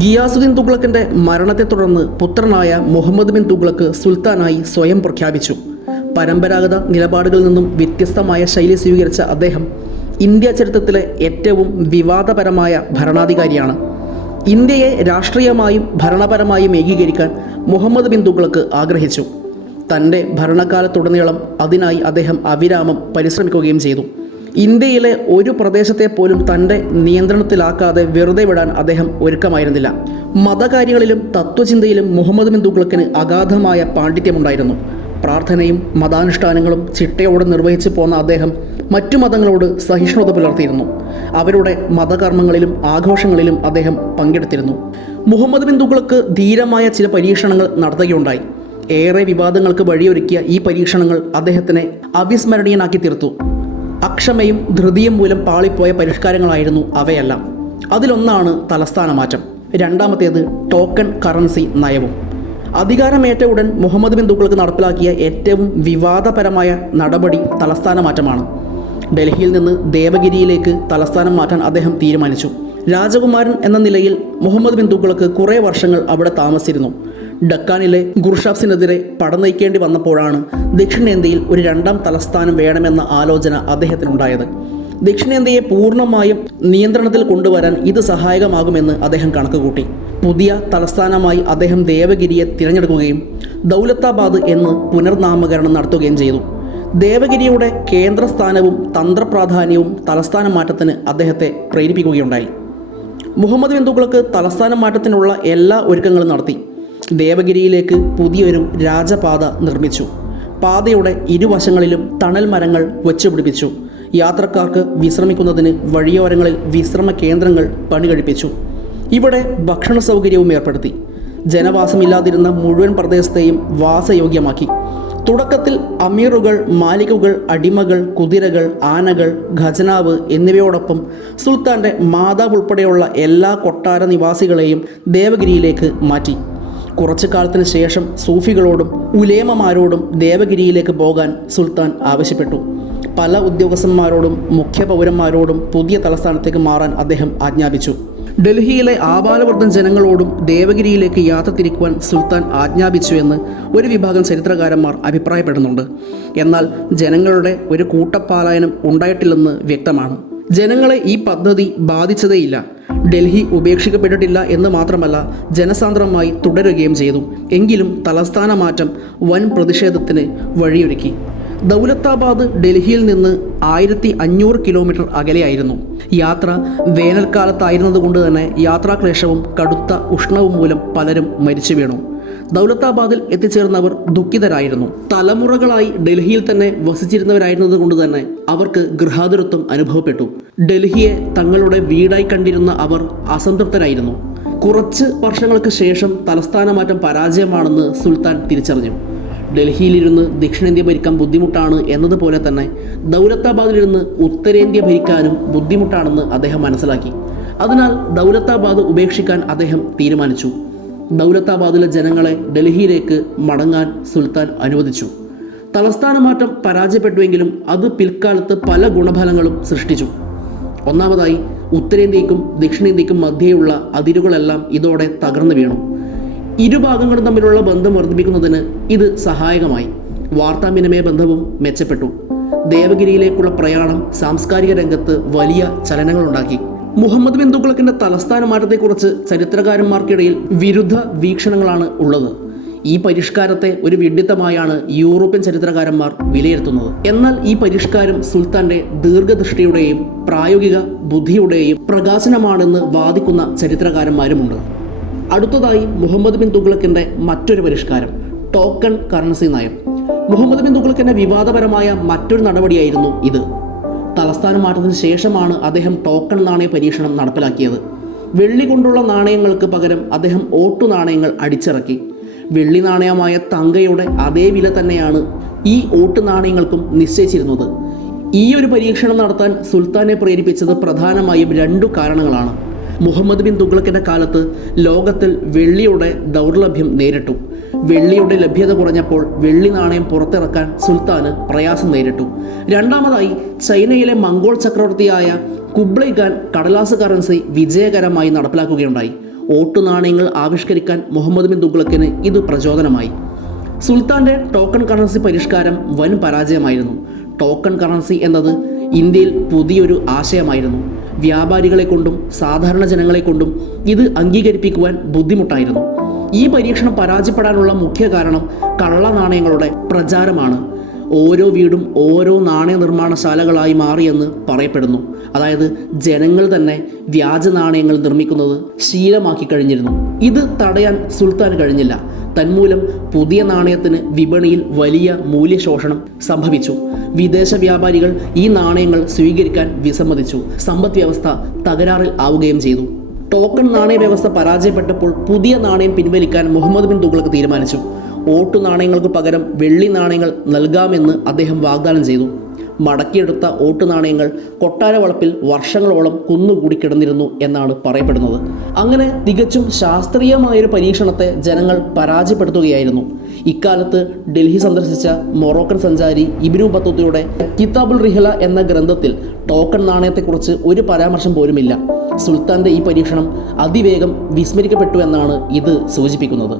ഗിയാസുദ്ദീൻ തുഗ്ലക്കിന്റെ മരണത്തെ തുടർന്ന് പുത്രനായ മുഹമ്മദ് ബിൻ തുഗ്ലക്ക് സുൽത്താനായി സ്വയം പ്രഖ്യാപിച്ചു. പരമ്പരാഗത നിലപാടുകളിൽ നിന്നും വ്യത്യസ്തമായ ശൈലി സ്വീകരിച്ച അദ്ദേഹം ഇന്ത്യ ചരിത്രത്തിലെ ഏറ്റവും വിവാദപരമായ ഭരണാധികാരിയാണ്. ഇന്ത്യയെ രാഷ്ട്രീയമായും ഭരണപരമായും ഏകീകരിക്കാൻ മുഹമ്മദ് ബിൻ തുഗ്ലക്ക് ആഗ്രഹിച്ചു. തൻ്റെ ഭരണകാലത്തുടനീളം അതിനായി അദ്ദേഹം അവിരാമം പരിശ്രമിക്കുകയും ചെയ്തു. ഇന്ത്യയിലെ ഒരു പ്രദേശത്തെ പോലും തൻ്റെ നിയന്ത്രണത്തിലാക്കാതെ വെറുതെ വിടാൻ അദ്ദേഹം ഒരുക്കമായിരുന്നില്ല. മതകാര്യങ്ങളിലും തത്വചിന്തയിലും മുഹമ്മദ് ബിൻ തുഗ്ലക്കിന് അഗാധമായ പാണ്ഡിത്യമുണ്ടായിരുന്നു. പ്രാർത്ഥനയും മതാനുഷ്ഠാനങ്ങളും ചിട്ടയോടെ നിർവഹിച്ചു പോന്ന അദ്ദേഹം മറ്റു മതങ്ങളോട് സഹിഷ്ണുത പുലർത്തിയിരുന്നു. അവരുടെ മതകർമ്മങ്ങളിലും ആഘോഷങ്ങളിലും അദ്ദേഹം പങ്കെടുത്തിരുന്നു. മുഹമ്മദ് ബിൻ തുഗ്ലക്ക് ധീരമായ ചില പരീക്ഷണങ്ങൾ നടത്തുകയുണ്ടായി. ഏറെ വിവാദങ്ങൾക്ക് വഴിയൊരുക്കിയ ഈ പരീക്ഷണങ്ങൾ അദ്ദേഹത്തിനെ അവിസ്മരണീയനാക്കി തീർത്തു. അക്ഷമയും ധൃതിയും മൂലം പാളിപ്പോയ പരിഷ്കാരങ്ങളായിരുന്നു അവയെല്ലാം. അതിലൊന്നാണ് തലസ്ഥാന മാറ്റം. രണ്ടാമത്തേത് ടോക്കൺ കറൻസി നയവും. അധികാരമേറ്റ ഉടൻ മുഹമ്മദ് ബിൻ തുഗ്ലക്ക് നടപ്പിലാക്കിയ ഏറ്റവും വിവാദപരമായ നടപടി തലസ്ഥാന മാറ്റമാണ്. ഡൽഹിയിൽ നിന്ന് ദേവഗിരിയിലേക്ക് തലസ്ഥാനം മാറ്റാൻ അദ്ദേഹം തീരുമാനിച്ചു. രാജകുമാരൻ എന്ന നിലയിൽ മുഹമ്മദ് ബിൻ തുഗ്ലക്ക് കുറേ വർഷങ്ങൾ അവിടെ താമസിച്ചിരുന്നു. ഡക്കാനിലെ ഗുർഷാഫ്സിനെതിരെ പടനയിക്കേണ്ടി വന്നപ്പോഴാണ് ദക്ഷിണേന്ത്യയിൽ ഒരു രണ്ടാം തലസ്ഥാനം വേണമെന്ന ആലോചന അദ്ദേഹത്തിനുണ്ടായത്. ദക്ഷിണേന്ത്യയെ പൂർണ്ണമായും നിയന്ത്രണത്തിൽ കൊണ്ടുവരാൻ ഇത് സഹായകമാകുമെന്ന് അദ്ദേഹം കണക്കുകൂട്ടി. പുതിയ തലസ്ഥാനമായി അദ്ദേഹം ദേവഗിരിയെ തിരഞ്ഞെടുക്കുകയും ദൗലത്താബാദ് എന്ന് പുനർനാമകരണം നടത്തുകയും ചെയ്തു. ദേവഗിരിയുടെ കേന്ദ്രസ്ഥാനവും തന്ത്രപ്രാധാന്യവും തലസ്ഥാന മാറ്റത്തിന് അദ്ദേഹത്തെ പ്രേരിപ്പിക്കുകയുണ്ടായി. മുഹമ്മദ് ബിൻ തുഗ്ലക്ക് തലസ്ഥാന മാറ്റത്തിനുള്ള എല്ലാ ഒരുക്കങ്ങളും നടത്തി. ദേവഗിരിയിലേക്ക് പുതിയൊരു രാജപാത നിർമ്മിച്ചു. പാതയുടെ ഇരുവശങ്ങളിലും തണൽ മരങ്ങൾ വെച്ചുപിടിപ്പിച്ചു. യാത്രക്കാർക്ക് വിശ്രമിക്കുന്നതിന് വഴിയോരങ്ങളിൽ വിശ്രമ കേന്ദ്രങ്ങൾ പണികഴിപ്പിച്ചു. ഇവിടെ ഭക്ഷണ സൗകര്യവും ഏർപ്പെടുത്തി. ജനവാസമില്ലാതിരുന്ന മുഴുവൻ പ്രദേശത്തെയും വാസയോഗ്യമാക്കി. തുടക്കത്തിൽ അമീറുകൾ, മാലികുകൾ, അടിമകൾ, കുതിരകൾ, ആനകൾ, ഖജനാവ് എന്നിവയോടൊപ്പം സുൽത്താൻ്റെ മാതാവ് ഉൾപ്പെടെയുള്ള എല്ലാ കൊട്ടാര നിവാസികളെയും ദേവഗിരിയിലേക്ക് മാറ്റി. കുറച്ചു കാലത്തിന് ശേഷം സൂഫികളോടും ഉലേമമാരോടും ദേവഗിരിയിലേക്ക് പോകാൻ സുൽത്താൻ ആവശ്യപ്പെട്ടു. പല ഉദ്യോഗസ്ഥന്മാരോടും മുഖ്യ പൗരന്മാരോടും പുതിയ തലസ്ഥാനത്തേക്ക് മാറാൻ അദ്ദേഹം ആജ്ഞാപിച്ചു. ഡൽഹിയിലെ ആബാലവൃദ്ധം ജനങ്ങളോടും ദേവഗിരിയിലേക്ക് യാത്ര തിരിക്കുവാൻ സുൽത്താൻ ആജ്ഞാപിച്ചു എന്ന് ഒരു വിഭാഗം ചരിത്രകാരന്മാർ അഭിപ്രായപ്പെടുന്നുണ്ട്. എന്നാൽ ജനങ്ങളുടെ ഒരു കൂട്ടപ്പാലായനം ഉണ്ടായിട്ടില്ലെന്ന് വ്യക്തമാണ്. ജനങ്ങളെ ഈ പദ്ധതി ബാധിച്ചതേയില്ല. ഡൽഹി ഉപേക്ഷിക്കപ്പെട്ടിട്ടില്ല എന്ന് മാത്രമല്ല, ജനസാന്ദ്രമായി തുടരുകയും ചെയ്തു. എങ്കിലും തലസ്ഥാന മാറ്റം വൻ പ്രതിഷേധത്തിന് വഴിയൊരുക്കി. ദൗലത്താബാദ് ഡൽഹിയിൽ നിന്ന് 1500 കിലോമീറ്റർ അകലെയായിരുന്നു. യാത്ര വേനൽക്കാലത്തായിരുന്നതുകൊണ്ട് തന്നെ യാത്രാക്ലേശവും കടുത്ത ഉഷ്ണവും മൂലം പലരും മരിച്ചു വീണു. ദൗലത്താബാദിൽ എത്തിച്ചേർന്നവർ ദുഃഖിതരായിരുന്നു. തലമുറകളായി ഡൽഹിയിൽ തന്നെ വസിച്ചിരുന്നവരായിരുന്നത് കൊണ്ട് തന്നെ അവർക്ക് ഗൃഹാതുരത്വം അനുഭവപ്പെട്ടു. ഡൽഹിയെ തങ്ങളുടെ വീടായി കണ്ടിരുന്ന അവർ അസംതൃപ്തരായിരുന്നു. കുറച്ച് വർഷങ്ങൾക്ക് ശേഷം തലസ്ഥാന മാറ്റം പരാജയമാണെന്ന് സുൽത്താൻ തിരിച്ചറിഞ്ഞു. ഡൽഹിയിലിരുന്ന് ദക്ഷിണേന്ത്യ ഭരിക്കാൻ ബുദ്ധിമുട്ടാണ് എന്നതുപോലെ തന്നെ ദൗലത്താബാദിലിരുന്ന് ഉത്തരേന്ത്യ ഭരിക്കാനും ബുദ്ധിമുട്ടാണെന്ന് അദ്ദേഹം മനസ്സിലാക്കി. അതിനാൽ ദൗലത്താബാദ് ഉപേക്ഷിക്കാൻ അദ്ദേഹം തീരുമാനിച്ചു. ദൗലത്താബാദിലെ ജനങ്ങളെ ഡൽഹിയിലേക്ക് മടങ്ങാൻ സുൽത്താൻ അനുവദിച്ചു. തലസ്ഥാന മാറ്റം പരാജയപ്പെട്ടുവെങ്കിലും അത് പിൽക്കാലത്ത് പല ഗുണഫലങ്ങളും സൃഷ്ടിച്ചു. ഒന്നാമതായി, ഉത്തരേന്ത്യയ്ക്കും ദക്ഷിണേന്ത്യയ്ക്കും മധ്യേയുള്ള അതിരുകളെല്ലാം ഇതോടെ തകർന്നു വീണു. ഇരുഭാഗങ്ങളും തമ്മിലുള്ള ബന്ധം വർദ്ധിപ്പിക്കുന്നതിന് ഇത് സഹായകമായി. വാർത്താവിനിമയ ബന്ധവും മെച്ചപ്പെട്ടു. ദേവഗിരിയിലേക്കുള്ള പ്രയാണം സാംസ്കാരിക രംഗത്ത് വലിയ ചലനങ്ങളുണ്ടാക്കി. മുഹമ്മദ് ബിൻ തുഗ്ലക്കിന്റെ തലസ്ഥാന മാറ്റത്തെക്കുറിച്ച് ചരിത്രകാരന്മാർക്കിടയിൽ വിരുദ്ധ വീക്ഷണങ്ങളാണ് ഉള്ളത്. ഈ പരിഷ്കാരത്തെ ഒരു വിഡ്ഢിത്തമായാണ് യൂറോപ്യൻ ചരിത്രകാരന്മാർ വിലയിരുത്തുന്നത്. എന്നാൽ ഈ പരിഷ്കാരം സുൽത്താന്റെ ദീർഘദൃഷ്ടിയുടെയും പ്രായോഗിക ബുദ്ധിയുടെയും പ്രകാശനമാണെന്ന് വാദിക്കുന്ന ചരിത്രകാരന്മാരുമുണ്ട്. അടുത്തതായി മുഹമ്മദ് ബിൻ തുഗ്ലക്കിന്റെ മറ്റൊരു പരിഷ്കാരം, ടോക്കൺ കറൻസി നയം. മുഹമ്മദ് ബിൻ തുഗ്ലക്കിന്റെ വിവാദപരമായ മറ്റൊരു നടപടിയായിരുന്നു ഇത്. തലസ്ഥാന മാറ്റത്തിന് ശേഷമാണ് അദ്ദേഹം ടോക്കൺ നാണയ പരീക്ഷണം നടപ്പിലാക്കിയത്. വെള്ളി കൊണ്ടുള്ള നാണയങ്ങൾക്ക് പകരം അദ്ദേഹം ഓട്ടു നാണയങ്ങൾ അടിച്ചിറക്കി. വെള്ളി നാണയമായ തങ്കയുടെ അതേ വില തന്നെയാണ് ഈ ഓട്ടു നാണയങ്ങൾക്കും നിശ്ചയിച്ചിരുന്നത്. ഈ ഒരു പരീക്ഷണം നടത്താൻ സുൽത്താനെ പ്രേരിപ്പിച്ചത് പ്രധാനമായും 2 കാരണങ്ങളാണ്. മുഹമ്മദ് ബിൻ തുഗ്ലക്കിന്റെ കാലത്ത് ലോകത്തിൽ വെള്ളിയുടെ ദൗർലഭ്യം നേരിട്ടു. വെള്ളിയുടെ ലഭ്യത കുറഞ്ഞപ്പോൾ വെള്ളി നാണയം പുറത്തിറക്കാൻ സുൽത്താന് പ്രയാസം നേരിട്ടു. രണ്ടാമതായി, ചൈനയിലെ മംഗോൾ ചക്രവർത്തിയായ കുബ്ലൈ ഖാൻ കടലാസ് കറൻസി വിജയകരമായി നടപ്പിലാക്കുകയുണ്ടായി. ഓട്ടു നാണയങ്ങൾ ആവിഷ്കരിക്കാൻ മുഹമ്മദ് ബിൻ തുഗ്ലക്കിന് ഇത് പ്രചോദനമായി. സുൽത്താൻ്റെ ടോക്കൺ കറൻസി പരിഷ്കാരം വൻ പരാജയമായിരുന്നു. ടോക്കൺ കറൻസി എന്നത് ഇന്ത്യയിൽ പുതിയൊരു ആശയമായിരുന്നു. വ്യാപാരികളെ കൊണ്ടും സാധാരണ ജനങ്ങളെ കൊണ്ടും ഇത് അംഗീകരിപ്പിക്കുവാൻ ബുദ്ധിമുട്ടായിരുന്നു. ഈ പരീക്ഷണം പരാജയപ്പെടാനുള്ള മുഖ്യ കാരണം കള്ള നാണയങ്ങളുടെ പ്രചാരമാണ്. ഓരോ വീടും ഓരോ നാണയ നിർമ്മാണശാലകളായി മാറിയെന്ന് പറയപ്പെടുന്നു. അതായത് ജനങ്ങൾ തന്നെ വ്യാജ നാണയങ്ങൾ നിർമ്മിക്കുന്നത് ശീലമാക്കി കഴിഞ്ഞിരുന്നു. ഇത് തടയാൻ സുൽത്താന് കഴിഞ്ഞില്ല. തന്മൂലം പുതിയ നാണയത്തിന് വിപണിയിൽ വലിയ മൂല്യശോഷണം സംഭവിച്ചു. വിദേശ വ്യാപാരികൾ ഈ നാണയങ്ങൾ സ്വീകരിക്കാൻ വിസമ്മതിച്ചു. സമ്പദ് വ്യവസ്ഥ തകരാറിൽ ആവുകയും ചെയ്തു. ടോക്കൺ നാണയ വ്യവസ്ഥ പരാജയപ്പെട്ടപ്പോൾ പുതിയ നാണയം പിൻവലിക്കാൻ മുഹമ്മദ് ബിൻ തുഗ്ലക്ക് തീരുമാനിച്ചു. ഓട്ടു നാണയങ്ങൾക്ക് പകരം വെള്ളി നാണയങ്ങൾ നൽകാമെന്ന് അദ്ദേഹം വാഗ്ദാനം ചെയ്തു. മടക്കിയെടുത്ത ഓട്ടു നാണയങ്ങൾ കൊട്ടാര വളപ്പിൽ വർഷങ്ങളോളം കുന്നുകൂടി കിടന്നിരുന്നു എന്നാണ് പറയപ്പെടുന്നത്. അങ്ങനെ തികച്ചും ശാസ്ത്രീയമായൊരു പരീക്ഷണത്തെ ജനങ്ങൾ പരാജയപ്പെടുത്തുകയായിരുന്നു. ഇക്കാലത്ത് ഡൽഹി സന്ദർശിച്ച മൊറോക്കൻ സഞ്ചാരി ഇബ്നു ബത്തൂത്തയുടെ കിതാബുൽ റിഹ്ല എന്ന ഗ്രന്ഥത്തിൽ ടോക്കൺ നാണയത്തെക്കുറിച്ച് ഒരു പരാമർശം പോലുമില്ല. സുൽത്താൻ്റെ ഈ പരീക്ഷണം അതിവേഗം വിസ്മരിക്കപ്പെട്ടു എന്നാണ് ഇത് സൂചിപ്പിക്കുന്നത്.